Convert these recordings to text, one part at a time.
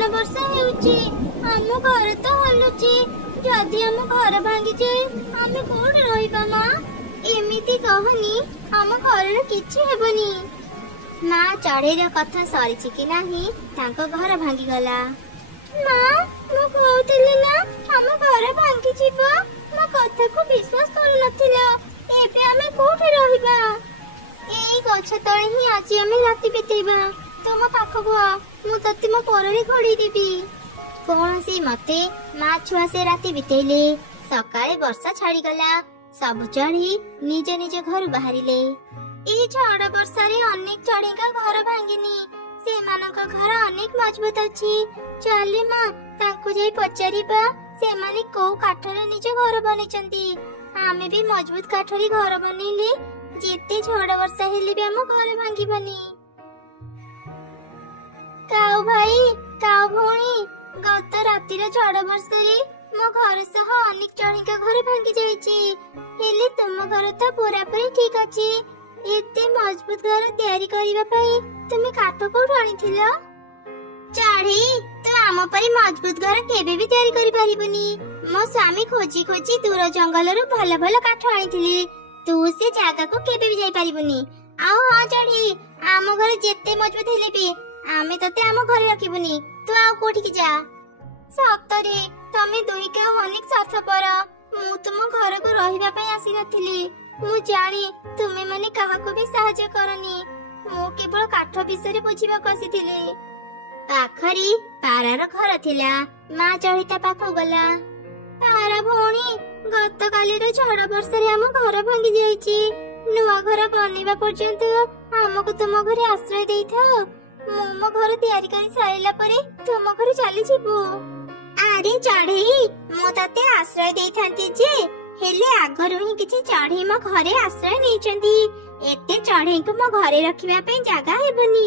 ପବନ ବର୍ଷା ହେଉଛି, ଆମ ଘର ତ ହଲୁଛି। ଯଦି ଆମ ଘର ଭାଙ୍ଗିଯାଏ ଆମେ କୋଉଠି ରହିବା ମା? ଏମିତି କହନି, ଆମ ଘରର କିଛି ହେବନି। ମା ଚଢେଇର କଥା ସରିଛି କି ନାହିଁ ତାଙ୍କ ଘର ଭାଙ୍ଗିଗଲା। ମା, ମୁଁ କହୁଥିଲି ନା ଆମ ଘର ଭାଙ୍ଗିଯିବ। ମୋ କଥାକୁ ବିଶ୍ୱାସ କରୁନଥିଲ। ଏବେ ଆମେ କୋଉଠି ରହିବା? ଏଇ ଗଛ ତଳେ ହିଁ ଆଜି ଆମେ ରାତି ବିତେଇବା। ତୁମ ପାଖକୁ ଆ, ମୁଁ ତତେ ମୋ ପରରେ ଘୋଡେଇ ଦେବି। କୌଣସି ମତେ ମା ଛୁଆ ସେ ରାତି ବିତେଇଲେ। ସକାଳେ ବର୍ଷା ଛାଡିଗଲା। ସବୁ ଚଢେଇ ନିଜ ନିଜ ଘରୁ ବାହାରିଲେ। ଏଇ ଝଡ ବର୍ଷାରେ ଅନେକ ଚଢେଇଙ୍କ ଘର ଭାଙ୍ଗିନି। ସେମାନଙ୍କ ଘର ଅନେକ ମଜବୁତ ଅଛି। ଚାଲେ ମା, ତାଙ୍କୁ ଯାଇ ପଚାରିବା ସେମାନେ କୋଉ କାଠରେ ନିଜ ଘର ବନେଇଛନ୍ତି। ଆମେ ବି ମଜବୁତ କାଠରେ ଘର ବନେଇଲେ ଯେତେ ଝଡ ବର୍ଷା ହେଲେ ବି ଆମ ଘର ଭାଙ୍ଗିବନି। କାଉ ଭାଇ, କାଉ ଭଉଣୀ, ଗତ ରାତିର ଝଡ ବର୍ଷାରେ ମୋ ଘର ସହ ଅନେକ ଚଢେଇଙ୍କ ଘର ଭାଙ୍ଗି ଯାଇଛି। ହେଲେ ତୁମ ଘର ତ ପୁରାପୁରି ଠିକ ଅଛି। ଏତେ ମଜବୁତ ଘର ତିଆରି କରିବା ପାଇଁ ତୁମେ କାଠ କୋଉଠୁ ଆଣିଥିଲ? ଚଢେଇ, ତୁ ଆମ ପରି ମଜବୁତ ଘର କେବେ ବି ତିଆରି କରିପାରିବୁନି। ମୋ ସ୍ୱାମୀ ଖୋଜି ଖୋଜି ଦୂର ଜଙ୍ଗଲରୁ ଭଲ ଭଲ କାଠ ଆଣିଥିଲେ। ତୁ ସେ ଜାଗାକୁ କେବେ ବି ଯାଇପାରିବୁନି। ଆଉ ହଁ ଚଢେଇ, ଆମ ଘରେ ଯେତେ ମଜବୁତ ହେଲେ ବି ଆମେ ତତେ ଆମ ଘରେ ରଖିବୁନି। ତୁ ଆଉ କୋଉଠିକି ଯା। ସତରେ ତମେ ଦୁଇ କାଉ ଅନେକ ସ୍ୱାର୍ଥପର। ମୁଁ ତୁମ ଘରକୁ ରହିବା ପାଇଁ ଆସିନଥିଲି। ମୁଁ ଜାଣି ତୁମେ ମାନେ କାହାକୁ ବି ସାହାଯ୍ୟ କରନି। ମୁଁ କେବଳ କାଠ ବିଷୟରେ ବୁଝିବାକୁ ଆସିଥିଲି। ପାଖରେ ପାରାର ଘର ଥିଲା। ମା ଚଢେଇ ତା ପାଖକୁ ଗଲା। ପାରା ଭଉଣୀ, ଗତକାଲିର ଝଡ ବର୍ଷାରେ ଆମ ଘର ଭାଙ୍ଗି ଯାଇଛି। ନୂଆ ଘର ବନେଇବା ପର୍ଯ୍ୟନ୍ତ ଆମକୁ ତୁମ ଘରେ ଆଶ୍ରୟ ଦେଇଥାଅ। ମୁଁ ମୋ ଘର ତିଆରି କରି ସାରିଲା ପରେ ତୁମ ଘରେ ଚାଲିଯିବୁ। ଆରେ ଚଢେଇ, ମୁଁ ତତେ ଆଶ୍ରୟ ଦେଇଥାନ୍ତି ଯେ, ହେଲେ ଆଗରୁ ହିଁ କିଛି ଚଢେଇ ମୋ ଘରେ ଆଶ୍ରୟ ନେଇଛନ୍ତି। ଏତେ ଚଢେଇଙ୍କୁ ମୋ ଘରେ ରଖିବା ପାଇଁ ଜାଗା ହେବନି।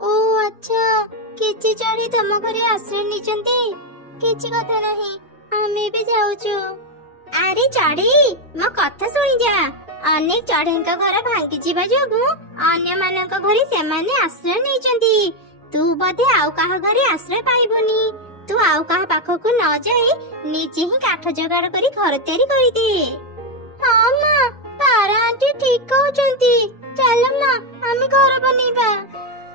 ଓ ଆଚ୍ଛା, କିଛି ଚଢେଇ ତମ ଘରେ ଆଶ୍ରୟ ନେଇଛନ୍ତି। କିଛି କଥା ନାହିଁ, ଆମେ ବି ଯାଉଛୁ। ଆରେ ଚଢେଇ, ମୋ କଥା ଶୁଣି ଯା। ଅନେକ ଚଢେଇଙ୍କ ଘର ଭାଙ୍ଗିଯିବା ଯୋଗୁଁ ଅନ୍ୟମାନଙ୍କ ଘରେ ସେମାନେ ଆଶ୍ରୟ ନେଇଛନ୍ତି। ତୁ ବୋଧେ ଆଉ କାହା ଘରେ ଆଶ୍ରୟ ପାଇବୁନି। ତୁ ଆଉ କାହା ପାଖକୁ ନ ଯାଇ ନିଜେ ହିଁ କାଠ ଯୋଗାଡ଼ କରି ଘର ତିଆରି କରିଦେ। ହଁ ମା, ପାରା ଆଣ୍ଟି ଠିକ କହୁଛନ୍ତି। ଚାଲ ମା, ଆମେ ଘର ବନେଇବା।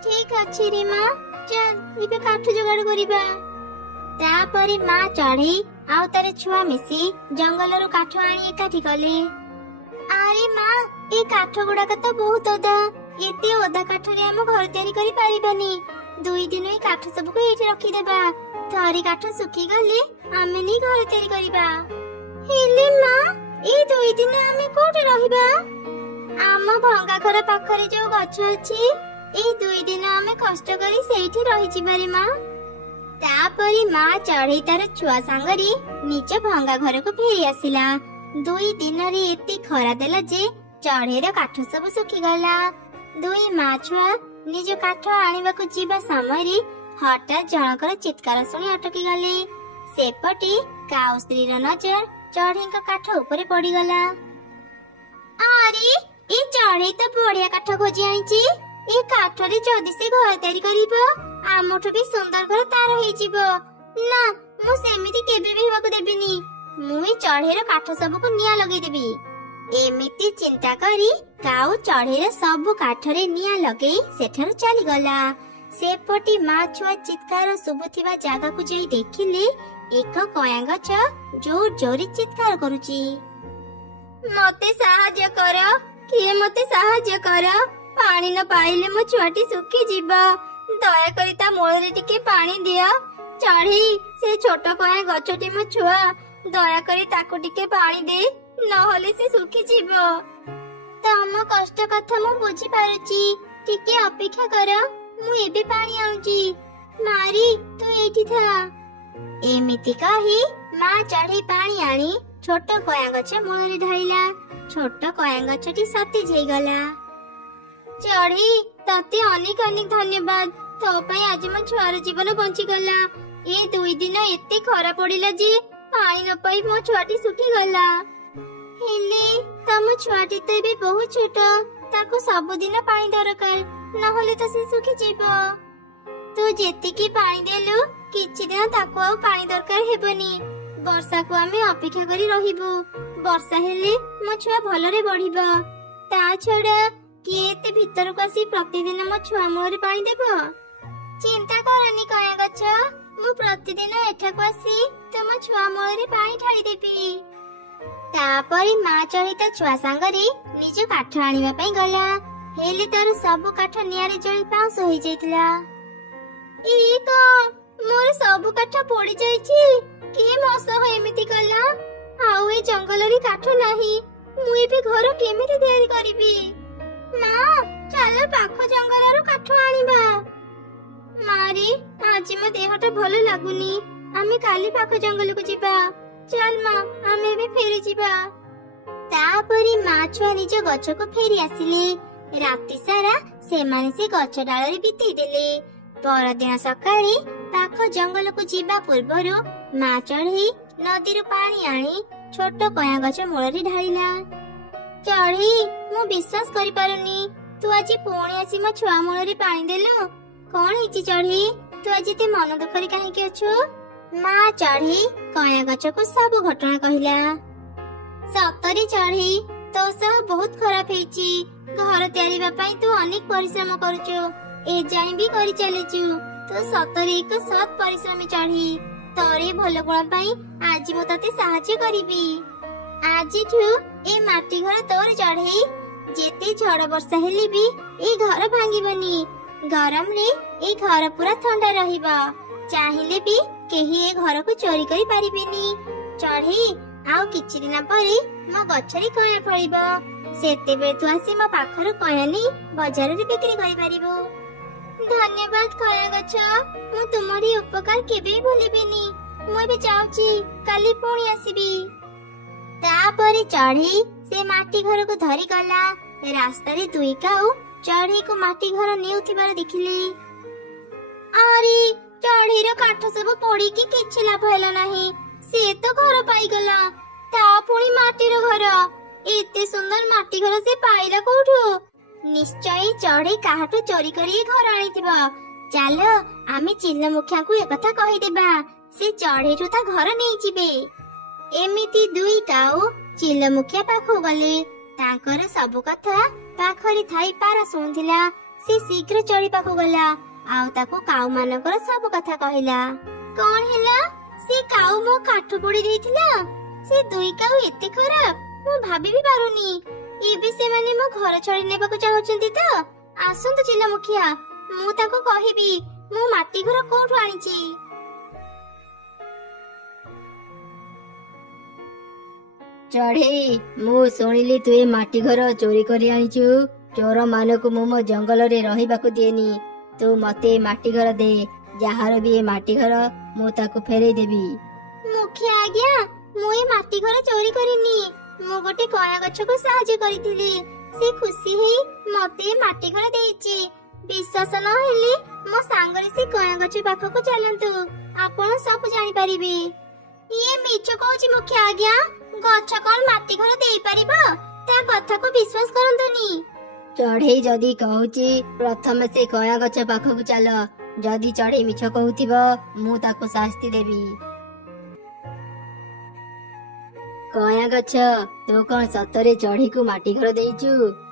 ଠିକ ଅଛି ରେ ମା, ଚାଲ ଏବେ କାଠ ଯୋଗାଡ଼ କରିବା। ତାପରେ ମା ଚଢେଇ ଆଉ ତାର ଛୁଆ ମିଶି ଜଙ୍ଗଲରୁ କାଠ ଆଣି ଏକାଠି କଲେ। ଆରେ ମା, ଏ କାଠ ଗୁଡାକ ତ ବହୁତ ଓଦା। ଏତେ ଓଦା କାଠରେ ଆମ ଘର ତିଆରି କରି ପାରିବାନି। 2 ଦିନ ଏ କାଠ ସବୁକୁ ଏଇଠି ରଖିଦେବା। ଥରେ କାଠ ଶୁଖିଗଲେ ଆମେ ନେଇ ଘର ତିଆରି କରିବା। ହେଲେ ମା, ଏଇ 2 ଦିନ ଆମେ କୋଉଠି ରହିବା? ଆମ ଭଙ୍ଗା ଘର ପାଖରେ ଯୋଉ ଗଛ ଅଛି, ଏଇ 2 ଦିନ ଆମେ କଷ୍ଟ କରି ସେଇଠି ରହିଯିବାରେ ମା। ତାପରେ ମା ଚଢେଇ ତାର ଛୁଆ ସାଙ୍ଗରେ ନିଜ ଭଙ୍ଗା ଘରକୁ ଫେରି ଆସିଲା। 2 ଦିନରେ ଏତେ ଖରା ଦେଲା ଯେ ଚଢେଇର କାଠ ସବୁ ଶୁଖିଗଲା। 2 ମା ଛୁଆ ନିଜ କାଠ ଆଣିବାକୁ ଯିବା ସମୟରେ ହଠାତ୍ ଜଣଙ୍କର ଚିତ୍କାର ଶୁଣି ଅଟକି ଗଲେ। ସେପଟେ କାଉ ସ୍ତ୍ରୀର ନଜର ଚଢେଇଙ୍କ କାଠ ଉପରେ ପଡିଗଲା। ଆରେ, ଏ ଚଢେଇ ତ ବଢିଆ କାଠ ଖୋଜି ଆଣିଛି। ଏ କାଠରେ ଯଦି ସେ ଘର ତିଆରି କରିବ, ଆମଠୁ ବି ସୁନ୍ଦର ଘର ତାର ହେଇଯିବ। ନା, ମୁଁ ସେମିତି କେବେ ବି ହେବାକୁ ଦେବିନି। ମୁଁ ଏ ଚଢେଇର କାଠ ସବୁକୁ ନିଆଁ ଲଗେଇଦେବି। ଏମିତି ଚିନ୍ତା କରି କାଉ ଚଢେଇର ସବୁ କାଠରେ ନିଆଁ ଲଗେଇ ସେଠାରୁ ଚାଲିଗଲା। ସେପଟେ ମା ଛୁଆ ଚିତ୍କାର ଶୁଭୁଥିବା ଜାଗାକୁ ଯାଇ ଦେଖିଲେ ଏକ କଇଁଆ ଗଛ ଜୋର ଜୋରେ ଚିତ୍କାର କରୁଛି। ମତେ ସାହାଯ୍ୟ କର, କିଏ ମତେ ସାହାଯ୍ୟ କର। ପାଣି ନ ପାଇଲେ ମୋ ଛୁଆଟି ଶୁଖିଯିବ। ଦୟାକରି ତା ମୂଳରେ ଟିକେ ପାଣି ଦିଅ। ଚଢେଇ, ସେ ଛୋଟ କଇଁଆ ଗଛଟି ମୋ ଛୁଆ। ଦୟାକରି ତାକୁ ଟିକେ ପାଣି ଦେ, ନହେଲେ ସେ ଶୁଖିଯିବ। ତମ କଷ୍ଟ କଥା ମୁଁ ବୁଝିପାରୁଛି। ଟିକେ ଅପେକ୍ଷା କର, ମୁଁ ଏବେ ପାଣି ଆଣୁଛି। ମାରି, ତୁ ଏଇଠି ଥା। ଏମିତି କହି ମା ଚଢେଇ ପାଣି ଆଣି ଛୋଟ କଇଁଆ ଗଛ ମୂଳରେ ଢାଳିଲା। ଛୋଟ କଇଁଆ ଗଛଟି ସତେଜ ହେଇଗଲା। ଚଢେଇ, ତତେ ଅନେକ ଅନେକ ଧନ୍ୟବାଦ। ତୋ ପାଇଁ ଆଜି ମୋ ଛୁଆର ଜୀବନ ବଞ୍ଚିଗଲା। ଏ 2 ଦିନ ଏତେ ଖରା ପଡିଲା ଯେ ପାଣି ନ ପାଇ ମୋ ଛୁଆଟି ଶୁଖିଗଲା। ହେଲେ ତମ ଛୁଆଟି ତ ଏବେ ବହୁତ ଛୋଟ। ତାକୁ ସବୁଦିନ ପାଣି ଦରକାର, ନହେଲେ ତ ସେ ଶୁଖିଯିବ। तू जेतिकी पानी देलु किछि दिन ताको आ पानी दरकार हेबनी। वर्षा को आमे अपेक्षा करी रहिबु। वर्षा हेले मो छुआ भलरे बढ़िबो। ता छडा किए एते भीतर को आसी प्रतिदिन मो छुआ मूଳରେ पानी देबो। चिंता करनी कया गछ, मु प्रतिदिन एठा को आसी तुम छुआ मूଳରେ पानी ढाली देबी। तापरी माँ चढ़ी ता छुआ सांगरी निज काठ आनिबा पई गला। हेले तार सब काठ नियारे जळी पाउस होई जाइतला। ई कोन मोर सब काठ पोड़ी जाइछि। के मसह एमिति कला? आउ ए जंगल रे काठ नाही। मु एबे घर केमिति तयारी करिबी? माँ चलो पाख जंगल रो काठ आनिबा। मारी आज मो देहटा भलो लागुनी। आमे काली पाख जंगल को जिबा। चल माँ आमे भी फेरी जिबा। तापरी माँ छुआ निज गछ को फेरी आसिले। राति सारा से माने से गछ डाल रे बितेई देले। परदिन सकाळे पाख जंगल को जिबा पूर्वरु माँ चढ़ी नदी रो पानी आनी छोट कया गछ मूल रे ढालिला। चढ़ी मु विश्वास करि पारुनी तू आज पुणी आसी मो छुआ मूल रे पानी देलु। कोन हिची चढ़ी तू आज ते मन दुखरी काहे के अछु? माँ चढ़ी कया गछ को सब घटना कहिला। सतरी चढ़ी तो सह बहुत खराब हेची। घर तैयारीबा पई तू अनेक परिश्रम करूचु। ए जाई भी करि चलेचु। तू सतरी एक सत परिश्रमी चढ़ी। तोरे भलो गुण पई आज मु तते सहाय्य करिबी। आजिठु ए माटी घर तोर चढ़ी। जेते झड़ वर्षा हेले भी ए घर भांगिबनी। गरम रे ए घर पूरा ठंडा रहिबा। चाहिले भी केही ए घर को चोरी करि पारिबेनी। चढ़ी आउ किछि दिन परे मो गछरी कया फळिबो। सेते बे तू आसी मो पाखर कयानी बाजार रे बिक्री करि पारिबो। धन्यवाद कया गछ, मु तुमरी उपकार केबे भूलिबेनी। मु एबे जाउची, काली पुणी आसीबी। तापरे चढ़ी से माटी घर को धरी गला। रास्ता रे दुई काऊ चढ़ी को माटी घर नेउथिबार देखिले। अरे चढ़ी रो काठ सब पोड़ी की किछि लाभ हैला नाही। से तो घर पाई गला। ता पुणी माटी रो घर। एते सुंदर माटी घर से पाइला कोठो? निश्चय चढ़ी काहाटो चोरी करी घर आनिथिबा। चलो आमे चिल्ल मुखिया को एकथा कहि देबा। से चढ़ीटु ता घर नै जिबे। एमिति दुई काऊ चिल्ल मुखिया पाखो गले। तांकर सब कथा पाखरी थाई पारा सुनथिला। से शीघ्र चढ़ी पाखो गला। आउ ताको काऊ मानकर सब कथा कहिला। कोन हेला? से काऊ मो काठ पोड़ी देथिला। से दुई काऊ एते खराब मु भाबी भी पारुनी। एबे से माने मो घर छड़ी नेबाको चाहउचंती त? आसंतु चिल्ला मुखिया, मु ताको कहिबी मु माटी घर कोठु आनिची। चढ़ी मु सुनिली तु ए माटी घर चोरी करी आनिचु। चोर मानकु मो जंगल रे रहिबाकु दिएनी। तू मते माटी घर दे। जहार भी ए माटी घर मु ताकु फेरै देबी। मुखिया आज्ञा, मु ए माटी घर चोरी करिनी। मु गोटे कया गछ को सहाय्य करिथिली। से खुशी हेई मते माटी घर देइची। विश्वास न हेली मो सांगरे से कया गछ पाख को चलंतु। आपण सब जानि परिबे। ये मिछ कहूची मुखिया आज्ञा। गछ कोन माटी घर देई परिबो? ता कथा को विश्वास करंतुनी। चढ़ी जदी कहूची प्रथम से कया गछ पाख को चल। जदी चढ़ी मिछ कहूथिबो मु ताको शास्ति देबी। कया गछ तो कोन सतरे चढ़ी को माटी घर देइचु?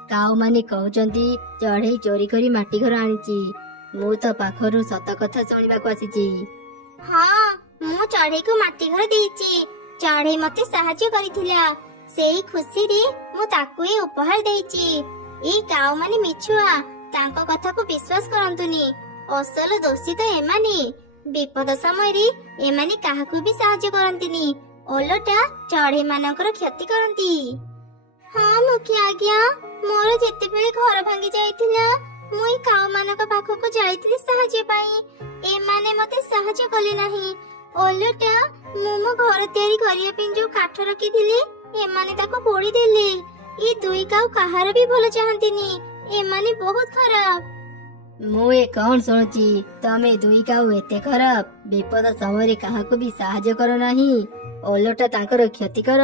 काऊ माने कहउचंती चढ़ी चोरी करी माटी घर आनिची। मु तो पाखरु सत कथा सुनिबाको आसीची। हां मु चढ़ी को माटी घर देइची। चढ़ी मते सहाय्य करिथिला। सेही खुशी रे मु ताकू ए उपहार देइची। ए काऊ माने मिछुआ। तांको कथा को विश्वास करंतुनी। असल दोषी तो एमाने। विपद समय रे एमाने काहाकू भी सहाय्य करंतिनी। ओलटा चढ़ी मानकर क्षति करंती। हां मुखिया आज्ञा, मोर जेते बेले घर भांगी जाइथिला मु ए काऊ मानक पाखो को जाइथिली सहाय्य पाई। एमाने मते सहाय्य कले नाही। ओलटा मु मो घर तयारी करिया पिन जो काठ रखिथिली एमाने ताको पोड़ी देले। ए दुई काऊ कहार भी भलो चाहंतिनी। एमाने बहुत खराब। मु ए कौन सुनुची तमे दुई काऊ एते खराब? विपद समय काहाकू भी सहाय्य करो नाही। ओलटा तांकर क्षति कर।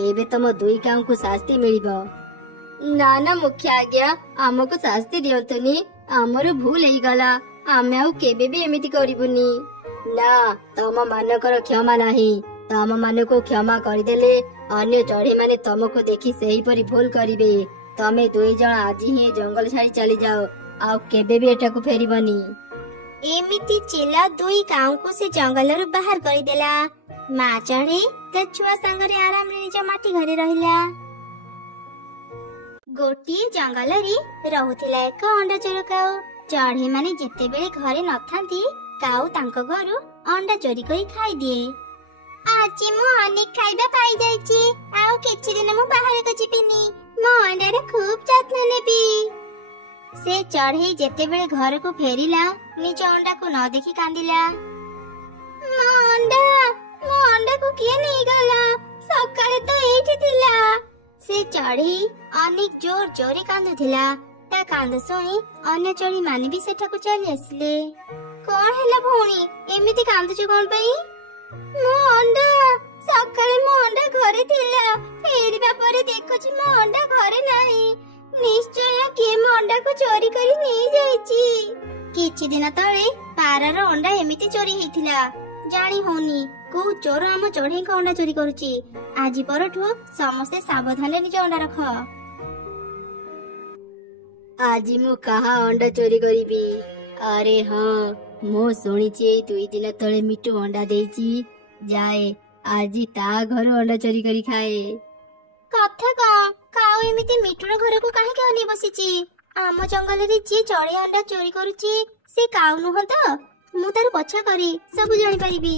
एबे तम दुई काऊ को शास्ति मिलिबो। ना ना मुखिया आज्ञा, हमको शास्ति दियंतुनी। हमर भूल हेई गला। ଆମେ ଆଉ କେବେ ବି ଏମିତି କରିବୁନି। ନା, ତମ ମାନଙ୍କର କ୍ଷମା ନାହିଁ। ତମ ମାନଙ୍କୁ କ୍ଷମା କରିଦେଲେ ଅନ୍ୟ ଚଢେଇ ମାନେ ତମକୁ ଦେଖି ସେହିପରି ଭୁଲ କରିବେ। ତମେ 2 ଜଣ ଆଜି ହିଁ ଜଙ୍ଗଲ ଛାଡି ଚାଲିଯାଅ, ଆଉ କେବେ ବି ଏଠାକୁ ଫେରିବନି। ଏମିତି ଚିଲା 2 କାଉଙ୍କୁ ସେ ଜଙ୍ଗଲରୁ ବାହାର କରିଦେଲା। ମା ଚଢେଇ ତା ଛୁଆ ସାଙ୍ଗରେ ଆରାମରେ ନିଜ ମାଟି ଘରେ ରହିଲା। ଗୋଟିଏ ଜଙ୍ଗଲରେ ରହୁଥିଲା ଏକ ଅଣ୍ଡା ଚୋର କାଉ। ଚଢେଇ ମାନେ ଯେତେବେଳେ ଘରେ ନଥାନ୍ତି, କାଉ ତାଙ୍କ ଘରୁ ଅଣ୍ଡା ଚୋରି କରି ଖାଇଦିଏ। ଆଜି ମୁଁ ଅନେକ ଖାଇବା ପାଇଯାଇଛି, ଆଉ କିଛି ଦିନ ମୁଁ ବାହାରକୁ ଯିବିନି। ମୋ ଅଣ୍ଡାର ଖୁବ ଯତ୍ନ ନେବି। ସେ ଚଢେଇ ଯେତେବେଳେ ଘରକୁ ଫେରିଲା, ନିଜ ଅଣ୍ଡାକୁ ନ ଦେଖି କାନ୍ଦିଲା। ମୋ ଅଣ୍ଡାକୁ କିଏ ନେଇଗଲା? ସକାଳେ ତ ଏଇଠି ଥିଲା। ସେ ଚଢେଇ ଅନେକ ଜୋରେ କାନ୍ଦୁଥିଲା। ତା କାନ୍ଦ ଶୁଣି ଅନ୍ୟ ଚଢେଇ ମାନେ ବି ସେଠାକୁ ଚାଲି ଆସିଲେ। କଣ ହେଲା ଭଉଣୀ, ଏମିତି କାନ୍ଦୁଛୁ କଣ ପାଇଁ? ମୋ ଅଣ୍ଡା, ସକାଳେ ମୋ ଅଣ୍ଡା ଘରେ ଥିଲା। ଫେରିବା ପରେ ଦେଖୁଛି ମୋ ଅଣ୍ଡା ଘରେ ନାହିଁ। ନିଶ୍ଚୟ କିଏ ମୋ ଅଣ୍ଡାକୁ ଚୋରି କରି ନେଇଯାଇଛି। କିଛି ଦିନ ତଳେ ପାରାର ଅଣ୍ଡା ଏମିତି ଚୋରି ହେଇଥିଲା। ଜାଣି ହଉନି କୋଉ ଚୋର ଆମ ଚଢେଇଙ୍କ ଅଣ୍ଡା ଚୋରି କରୁଛି। ଆଜି ପରଠୁ ସମସ୍ତେ ସାବଧାନରେ ନିଜ ଅଣ୍ଡା ରଖ। ଆଜି ମୁଁ କାହା ଅଣ୍ଡା ଚୋରି କରିବି? ଆରେ ହଁ, ମୁଁ ଶୁଣିଛି ଏଇ 2 ଦିନ ତଳେ ମିଟୁ ଅଣ୍ଡା ଦେଇଛି। ଯାଏ, ଆଜି ତା ଘରୁ ଅଣ୍ଡା ଚୋରି କରି ଖାଏ। କଥା କଣ? କାଉ ଏମିତି ମିଟୁର ଘରକୁ କାହିଁକି ଅନେଇ ବସିଛି? ଆମ ଜଙ୍ଗଲରେ ଯିଏ ଚଢେଇ ଅଣ୍ଡା ଚୋରି କରୁଛି ସେ କାଉ ନୁହଁ ତ? ମୁଁ ତାର ପଛା କରି ସବୁ ଜାଣିପାରିବି।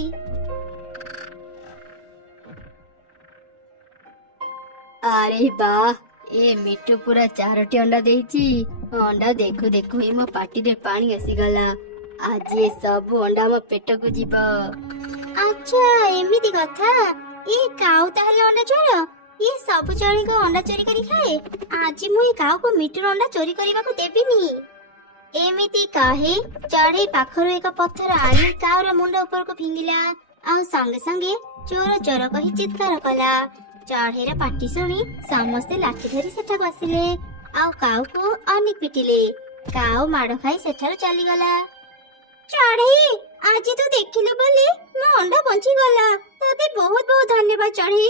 ଆରେ ବାଃ, ଏ ମିଟୁ ପୁରା 4ଟି ଅଣ୍ଡା ଦେଇଛି। ଅଣ୍ଡା ଦେଖୁ ଦେଖୁ ହିଁ ମୋ ପାଟିରେ ପାଣି ଆସିଗଲା। ଆଜି ଏ ସବୁ ଅଣ୍ଡା ମୋ ପେଟକୁ ଯିବ। ଆଚ୍ଛା, ଏମିତି କଥା। ଏ କାଉ ତାହେଲେ ଅଣ୍ଡା ଚୋର? ଏ ସବୁ ଚଢେଇଙ୍କ ଅଣ୍ଡା ଚୋରି କରି ଖାଏ। ଆଜି ମୁଁ ଏ କାଉକୁ ମିଟୁର ଅଣ୍ଡା ଚୋରି କରିବାକୁ ଦେବିନି। ଏମିତି କହି ଚଢେଇ ପାଖରୁ ଏକ ପଥର ଆଣି କାଉର ମୁଣ୍ଡ ଉପରକୁ ଫିଙ୍ଗିଲା, ଆଉ ସଙ୍ଗେ ସଙ୍ଗେ ଚୋର ଚୋର କହି ଚିତ୍କାର କଲା। ଚଢେଇର ପାଟି ଶୁଣି ସମସ୍ତେ ଲାଠି ଧରି ସେଠାକୁ ଆସିଲେ, ଆଉ କାଉକୁ ଅନେକ ପିଟିଲେ। କାଉ ମାଡ ଖାଇ ସେଠାରୁ ଚାଲିଗଲା। ଚଢେଇ, ଆଜି ତୁ ଦେଖିଲୁ ବୋଲି ମୋ ଅଣ୍ଡା ବଞ୍ଚିଗଲା। ତତେ ବହୁତ ବହୁତ ଧନ୍ୟବାଦ ଚଢେଇ।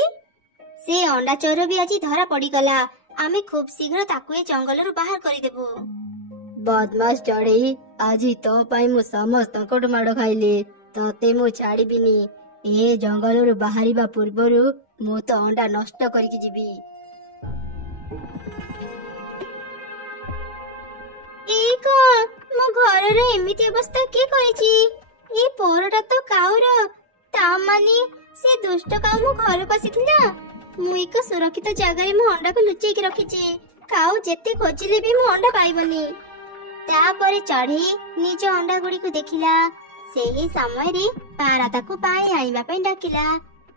ସେ ଅଣ୍ଡା ଚୋର ବି ଆଜି ଧରା ପଡିଗଲା। ଆମେ ଖୁବ ଶୀଘ୍ର ତାକୁ ଏ ଜଙ୍ଗଲରୁ ବାହାର କରିଦେବୁ। ବଦମାସ ଚଢେଇ, ଆଜି ତୋ ପାଇଁ ମୁଁ ସମସ୍ତଙ୍କଠୁ ମାଡ ଖାଇଲି। ତତେ ମୁଁ ଛାଡିବିନି। ଏ ଜଙ୍ଗଲରୁ ବାହାରିବା ପୂର୍ବରୁ ମୁଁ ତ ଅଣ୍ଡା ନଷ୍ଟ କରିକି ଯିବି। ଏଇ କଣ? ମୋ ଘରର ଏମିତି ଅବସ୍ଥା କିଏ କରିଛି? ଏ ପରଟା ତ କାଉର। ତା ମାନେ ସେ ଦୁଷ୍ଟ କାଉ ମୋ ଘରକୁ ଆସିଥିଲା। ମୁଁ ଏକ ସୁରକ୍ଷିତ ଜାଗାରେ ମୋ ଅଣ୍ଡାକୁ ଲୁଚେଇକି ରଖିଛି। କାଉ ଯେତେ ଖୋଜିଲେ ବି ମୋ ଅଣ୍ଡା ପାଇବନି। ତାପରେ ଚଢେଇ ନିଜ ଅଣ୍ଡା ଗୁଡିକୁ ଦେଖିଲା। ସେହି ସମୟରେ ପାରା ତାକୁ ପାଣି ଆଣିବା ପାଇଁ ଡାକିଲା।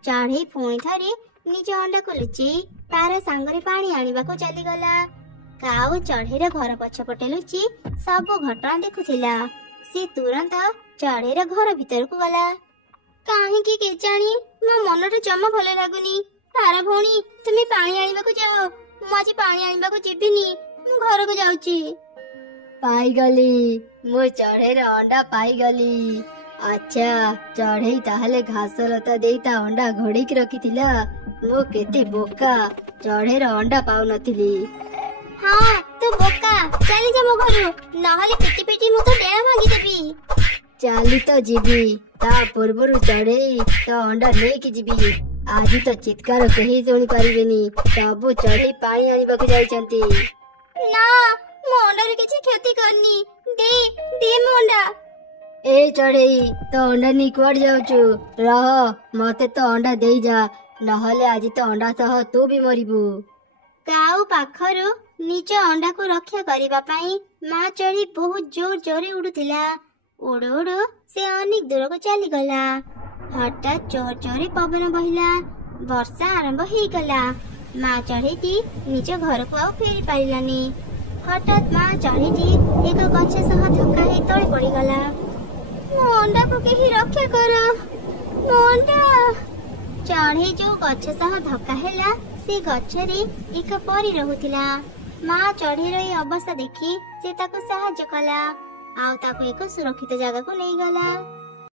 ଚଢେଇ ପୁଣି ଥରେ ନିଜ ଅଣ୍ଡାକୁ ଲୁଚେଇ ପାରା ସାଙ୍ଗରେ ପାଣି ଆଣିବାକୁ ଚାଲିଗଲା। କାଉ ଚଢେଇର ଘର ପଛପଟେ ଲୁଚି ସବୁ ଘଟଣା ଦେଖୁଥିଲା। ସେ ତୁରନ୍ତ ଚଢେଇର ଘର ଭିତରକୁ ଗଲା। କାହିଁକି କେଜାଣି ମୋ ମନଟା ଜମା ଭଲ ଲାଗୁନି। ପାରା ଭଉଣୀ, ତୁମେ ପାଣି ଆଣିବାକୁ ଯାଅ। ମୁଁ ଆଜି ପାଣି ଆଣିବାକୁ ଯିବିନି। ମୁଁ ଘରକୁ ଯାଉଛି। ପାଇଗଲି, ମୁଁ ଚଢେଇର ଅଣ୍ଡା ପାଇଗଲି। ଆଚ୍ଛା, ଚଢେଇ ତାହେଲେ ଘାସ ଲତା ଦେଇ ତା ଅଣ୍ଡା ଘୋଡେଇକି ରଖିଥିଲା। ମୁଁ କେତେ ବୋକା, ଚଢେଇର ଅଣ୍ଡା ପାଉନଥିଲି। ହଁ, ତୁ ବୋକା। ଚାଲିଯା ମୋ ଘରୁ, ନହେଲେ ପିଟି ପିଟି ମୁଁ ତ ଡେଣା ଭାଙ୍ଗିଦେବି। ଚାଲି ତ ଯିବି, ତା ପୂର୍ବରୁ ଚଢେଇ ତ ଅଣ୍ଡା ନେଇକି ଯିବି। ଆଜି ତ ଚିତ୍କାର କେହି ଶୁଣି ପାରିବେନି। ସବୁ ଚଢେଇ ପାଣି ଆଣିବାକୁ ଯାଇଛନ୍ତି। ନା, ମୋ ଅଣ୍ଡାରେ କିଛି କ୍ଷତି କରିନି। ଦେ ମୋ ଅଣ୍ଡା। ଏ ଚଢେଇ, ତ ଅଣ୍ଡା ନେଇ କୁଆଡେ ଯାଉଛୁ? ରହ, ମତେ ତ ଅଣ୍ଡା ଦେଇଯା, ନହେଲେ ଆଜି ତ ଅଣ୍ଡା ସହ ତୁ ବି ମରିବୁ। କାଉ ପାଖରୁ ନିଜ ଅଣ୍ଡାକୁ ରକ୍ଷା କରିବା ପାଇଁ ମା ଚଢେଇ ବହୁତ ଜୋରେ ଉଡୁଥିଲା। ଉଡୁ ଉଡୁ ସେ ଅନେକ ଦୂରକୁ ଚାଲିଗଲା। ହଠାତ୍ ଜୋରେ ପବନ ବହିଲା। ବର୍ଷା ଆରମ୍ଭ ହେଇଗଲା। ମା ଚଢେଇଟି ନିଜ ଘରକୁ ଆଉ ଫେରି ପାରିଲାନି। ହଠାତ୍ ମା ଚଢେଇଟି ଏକ ଗଛ ସହ ଧକ୍କା ହେଇ ତଳେ ପଡିଗଲା। ମୋ ଅଣ୍ଡାକୁ କେହି ରକ୍ଷା କର, ମୋ ଅଣ୍ଡା। ଚଢେଇ ଯୋଉ ଗଛ ସହ ଧକ୍କା ହେଲା, ସେ ଗଛରେ ଏକ ପରୀ ରହୁଥିଲା। ମା ଚଢେଇର ଏ ଅବସ୍ଥା ଦେଖି ସେ ତାକୁ ସାହାଯ୍ୟ କଲା। ଆଉ ତାକୁ ଏକ ସୁରକ୍ଷିତ ଜାଗାକୁ ନେଇଗଲା।